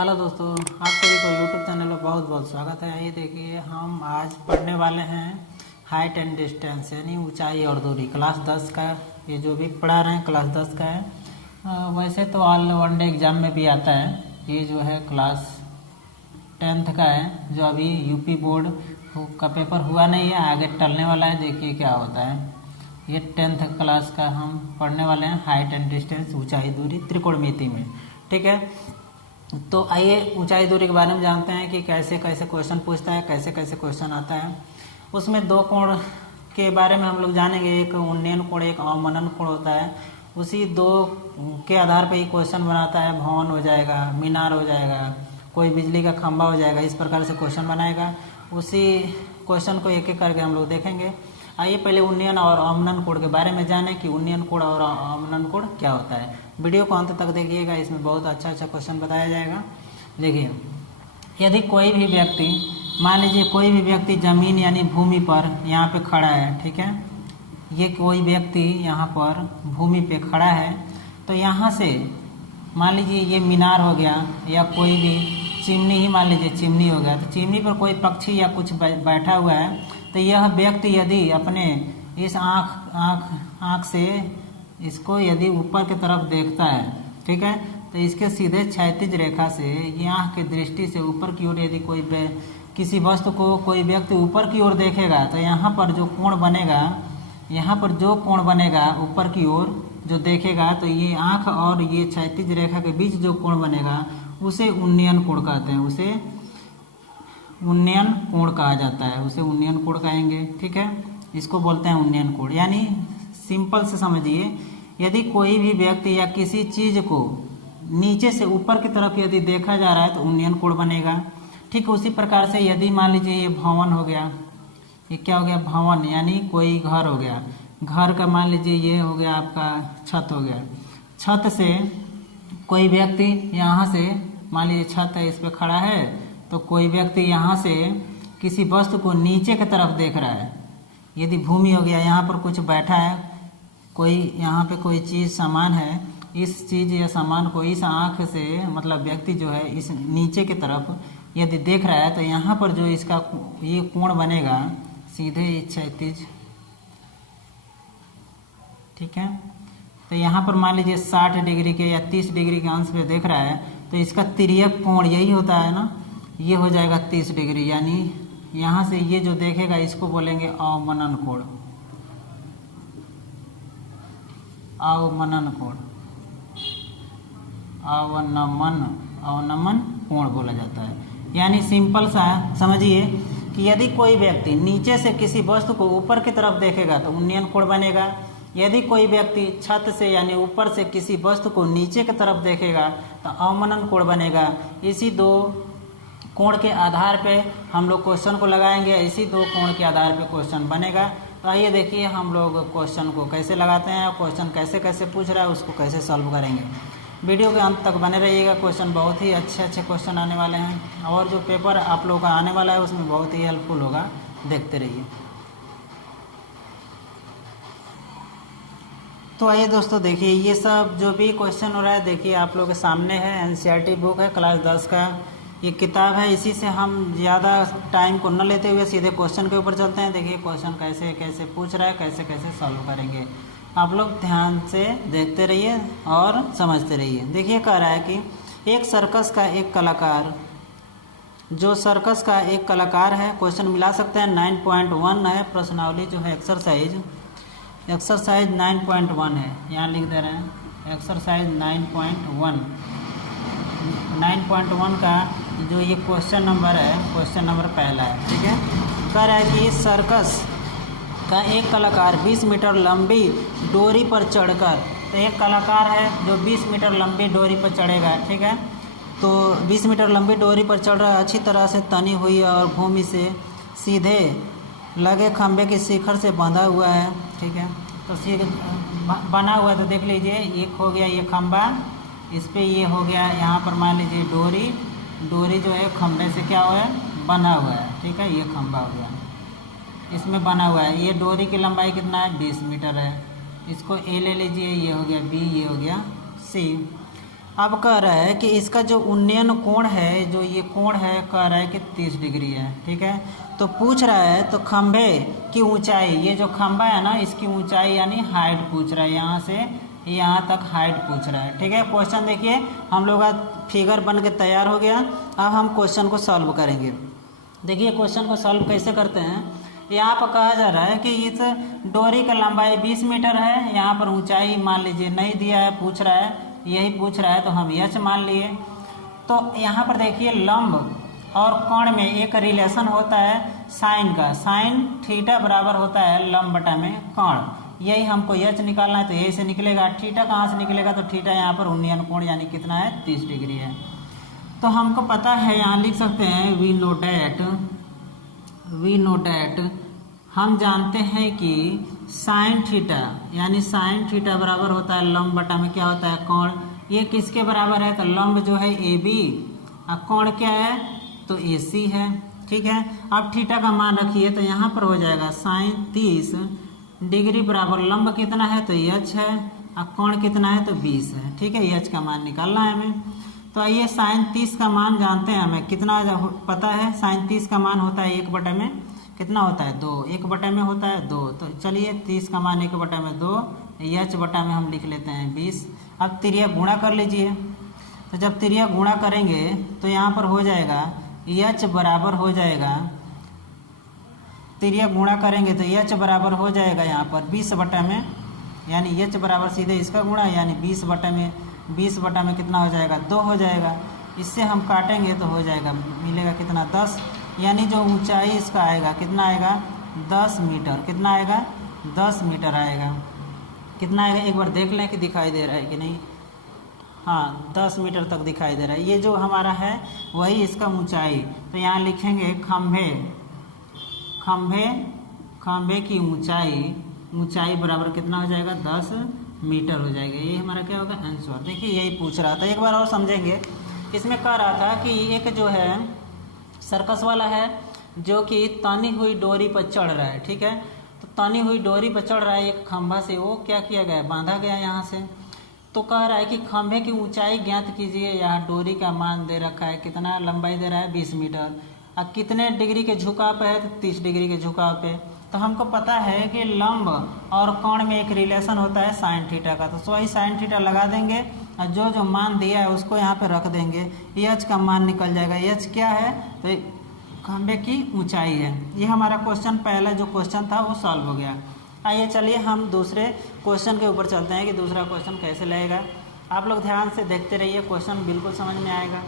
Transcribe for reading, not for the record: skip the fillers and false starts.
Hello दोस्तों, आप सभी को यूट्यूब चैनल पर बहुत बहुत स्वागत है। आइए देखिए, हम आज पढ़ने वाले हैं हाइट एंड डिस्टेंस यानी ऊंचाई और दूरी, क्लास 10 का। ये जो भी पढ़ा रहे हैं क्लास 10 का है। वैसे तो ऑल वनडे एग्जाम में भी आता है। ये जो है क्लास 10th का है, जो अभी यूपी बोर्ड का पेपर हुआ नहीं है, आगे टलने वाला है। देखिए क्या होता है। ये 10th क्लास का हम पढ़ने वाले हैं, हाइट एंड डिस्टेंस, ऊंचाई दूरी त्रिकोणमिति में। ठीक है, तो आइए ऊंचाई दूरी के बारे में जानते हैं कि कैसे कैसे क्वेश्चन पूछता है, कैसे कैसे क्वेश्चन आता है। उसमें दो कोण के बारे में हम लोग जानेंगे, एक उन्नयन कोण, एक अवमनन कोण होता है। उसी दो के आधार पर ही क्वेश्चन बनाता है। भवन हो जाएगा, मीनार हो जाएगा, कोई बिजली का खंभा हो जाएगा, इस प्रकार से क्वेश्चन बनाएगा। उसी क्वेश्चन को एक एक करके हम लोग देखेंगे। आइए पहले उन्नयन और अवमनन कोण के बारे में जानें कि उन्नयन कोण और अवमनन कोण क्या होता है। वीडियो को अंत तक देखिएगा, इसमें बहुत अच्छा अच्छा क्वेश्चन बताया जाएगा। देखिए, यदि कोई भी व्यक्ति, मान लीजिए कोई भी व्यक्ति जमीन यानी भूमि पर यहाँ पे खड़ा है, ठीक है, ये कोई व्यक्ति यहाँ पर भूमि पे खड़ा है, तो यहाँ से मान लीजिए ये मीनार हो गया या कोई भी चिमनी ही मान लीजिए चिमनी हो गया, तो चिमनी पर कोई पक्षी या कुछ बैठा हुआ है, तो यह व्यक्ति यदि अपने इस आँख से इसको यदि ऊपर की तरफ देखता है, ठीक है, तो इसके सीधे क्षैतिज रेखा से ये आँख की दृष्टि से ऊपर की ओर यदि कोई किसी वस्तु को कोई व्यक्ति ऊपर की ओर देखेगा, तो यहाँ पर जो कोण बनेगा, यहाँ पर जो कोण बनेगा ऊपर की ओर जो देखेगा, तो ये आँख और ये क्षैतिज रेखा के बीच जो कोण बनेगा उसे उन्नयन कोण कहते हैं। उसे उन्नयन कोण कहा जाता है, उसे उन्नयन कोण कहेंगे। ठीक है, इसको बोलते हैं उन्नयन कोण। यानी सिंपल से समझिए, यदि कोई भी व्यक्ति या किसी चीज को नीचे से ऊपर की तरफ यदि देखा जा रहा है तो उन्नयन कोण बनेगा। ठीक उसी प्रकार से यदि मान लीजिए ये भवन हो गया, ये क्या हो गया, भवन यानी कोई घर हो गया। घर का मान लीजिए ये हो गया आपका छत हो गया। छत से कोई व्यक्ति यहाँ से मान लीजिए छत है, इस पे खड़ा है, तो कोई व्यक्ति यहाँ से किसी वस्तु को नीचे की तरफ देख रहा है। यदि भूमि हो गया, यहाँ पर कुछ बैठा है, कोई यहाँ पे कोई चीज़ सामान है, इस चीज़ या सामान को इस आँख से मतलब व्यक्ति जो है इस नीचे की तरफ यदि देख रहा है, तो यहाँ पर जो इसका ये कोण बनेगा सीधे क्षैतिज। ठीक है, तो यहाँ पर मान लीजिए 60 डिग्री के या 30 डिग्री के अंश पे देख रहा है, तो इसका तिर्यक कोण यही होता है ना, ये हो जाएगा 30 डिग्री। यानी यहाँ से ये जो देखेगा इसको बोलेंगे अवमनन कोण। अवमनन कोण, अवनमन कोण बोला जाता है। यानी सिंपल सा समझिए कि यदि कोई व्यक्ति नीचे से किसी वस्तु को ऊपर की तरफ देखेगा तो उन्नयन कोण बनेगा। यदि कोई व्यक्ति छत से यानी ऊपर से किसी वस्तु को नीचे की तरफ देखेगा तो अवमनन कोण बनेगा। इसी दो कोण के आधार पे हम लोग क्वेश्चन को लगाएंगे, इसी दो कोण के आधार पे क्वेश्चन बनेगा। तो आइए देखिए हम लोग क्वेश्चन को कैसे लगाते हैं, क्वेश्चन कैसे कैसे पूछ रहा है उसको कैसे सॉल्व करेंगे। वीडियो के अंत तक बने रहिएगा, क्वेश्चन बहुत ही अच्छे अच्छे क्वेश्चन आने वाले हैं और जो पेपर आप लोगों का आने वाला है उसमें बहुत ही हेल्पफुल होगा, देखते रहिए। तो आइए दोस्तों देखिए, ये सब जो भी क्वेश्चन हो रहा है देखिए आप लोगों के सामने है। एनसीईआरटी बुक है, क्लास 10 का ये किताब है। इसी से हम ज़्यादा टाइम को न लेते हुए सीधे क्वेश्चन के ऊपर चलते हैं। देखिए क्वेश्चन कैसे कैसे पूछ रहा है, कैसे कैसे सॉल्व करेंगे। आप लोग ध्यान से देखते रहिए और समझते रहिए। देखिए कह रहा है कि एक सर्कस का एक कलाकार, जो सर्कस का एक कलाकार है, क्वेश्चन मिला सकते हैं। 9.1 है प्रश्नावली जो है, एक्सरसाइज 9.1 है, यहाँ लिख दे रहे हैं एक्सरसाइज 9.1। 9.1 का जो ये क्वेश्चन नंबर है, क्वेश्चन नंबर पहला है। ठीक है, कह रहा है कि सर्कस का एक कलाकार 20 मीटर लंबी डोरी पर चढ़कर, तो एक कलाकार है जो 20 मीटर लंबी डोरी पर चढ़ेगा। ठीक है, तो 20 मीटर लंबी डोरी पर चढ़ रहा है, अच्छी तरह से तनी हुई और भूमि से सीधे लगे खंभे के शिखर से बंधा हुआ है। ठीक है, तो सीधे बना हुआ है, तो देख लीजिए एक हो गया ये खंभा, इस पे ये हो गया यहाँ पर मान लीजिए डोरी जो है खंभे से क्या हुआ है, बना हुआ है। ठीक है, ये खंभा हो गया, इसमें बना हुआ है। ये डोरी की लंबाई कितना है, 20 मीटर है। इसको ए ले लीजिए, ये हो गया बी, ये हो गया सी। अब कह रहा है कि इसका जो उन्नयन कोण है, जो ये कोण है, कह रहा है कि 30 डिग्री है। ठीक है, तो पूछ रहा है तो खंभे की ऊंचाई, ये जो खंभा है ना, इसकी ऊंचाई यानी हाइट पूछ रहा है, यहाँ से यहाँ तक हाइट पूछ रहा है। ठीक है, क्वेश्चन देखिए हम लोग का फिगर बन के तैयार हो गया। अब हम क्वेश्चन को सॉल्व करेंगे। देखिए क्वेश्चन को सॉल्व कैसे करते हैं। यहाँ पर कहा जा रहा है कि इस डोरी का लंबाई 20 मीटर है, यहाँ पर ऊंचाई मान लीजिए नहीं दिया है, पूछ रहा है, यही पूछ रहा है तो हम एच मान लिए। तो यहाँ पर देखिए लंब और कोण में एक रिलेशन होता है साइन का, साइन थीटा बराबर होता है लंब बटा में कोण। यही हमको एच निकालना है, तो यही से निकलेगा। थीटा कहाँ से निकलेगा, तो थीटा यहाँ पर उन्नयन कोण यानी कितना है, 30 डिग्री है। तो हमको पता है, यहाँ लिख सकते हैं वी नो डैट हम जानते हैं कि साइन थीटा यानी साइन थीटा बराबर होता है लंब बटा में क्या होता है, कोण। ये किसके बराबर है, तो लंब जो है ए बी, और कोण क्या है, तो ए सी है। ठीक है, अब थीटा का मान रखिए, तो यहाँ पर हो जाएगा साइन 30 डिग्री बराबर लंब कितना है, तो एच है, और कोण कितना है, तो 20 है। ठीक है, एच का मान निकालना है हमें। तो आइए साइन 30 का मान जानते हैं, हमें कितना पता है। साइन 30 का मान होता है 1 बटे में कितना होता है, 2। 1 बटे में होता है 2, तो चलिए 30 का मान 1 बटे में 2, एच बटा में हम लिख लेते हैं 20। अब त्रिया गुणा कर लीजिए, तो जब त्रिया गुणा करेंगे तो यहाँ पर हो जाएगा एच बराबर हो जाएगा, त्रिया गुणा करेंगे तो एच बराबर हो जाएगा यहाँ पर 20 बटा में, यानी एच बराबर सीधे इसका गुणा, यानी 20 बटा में कितना हो जाएगा, 2 हो जाएगा। इससे हम काटेंगे तो हो जाएगा, मिलेगा कितना, 10, यानी जो ऊंचाई इसका आएगा कितना आएगा, 10 मीटर। कितना आएगा, 10 मीटर आएगा। कितना आएगा एक बार देख लें कि दिखाई दे रहा है कि नहीं। हाँ, 10 मीटर तक दिखाई दे रहा है। ये जो हमारा है वही इसका ऊंचाई। तो यहाँ लिखेंगे खंभे की ऊंचाई बराबर कितना हो जाएगा, 10 मीटर हो जाएगा। ये हमारा क्या होगा, आंसर। देखिए यही पूछ रहा था, एक बार और समझेंगे। इसमें कह रहा था कि एक जो है सर्कस वाला है जो कि तनी हुई डोरी पर चढ़ रहा है। ठीक है, तो तनी हुई डोरी पर चढ़ रहा है एक खंभा से, वो क्या किया गया है, बांधा गया यहाँ से। तो कह रहा है कि खंभे की ऊंचाई ज्ञात कीजिए। यहाँ डोरी का मान दे रखा है, कितना लंबाई दे रहा है, 20 मीटर। अब कितने डिग्री के झुकाव पे है, तो 30 डिग्री के झुकाव पे। तो हमको पता है कि लंब और कोण में एक रिलेशन होता है साइन थीटा का, तो वही साइन थीटा लगा देंगे और जो मान दिया है उसको यहाँ पे रख देंगे, एच का मान निकल जाएगा। एच क्या है, तो खंभे की ऊंचाई है। ये हमारा क्वेश्चन, पहला जो क्वेश्चन था वो सॉल्व हो गया। आइए चलिए हम दूसरे क्वेश्चन के ऊपर चलते हैं कि दूसरा क्वेश्चन कैसे लगेगा। आप लोग ध्यान से देखते रहिए, क्वेश्चन बिल्कुल समझ में आएगा।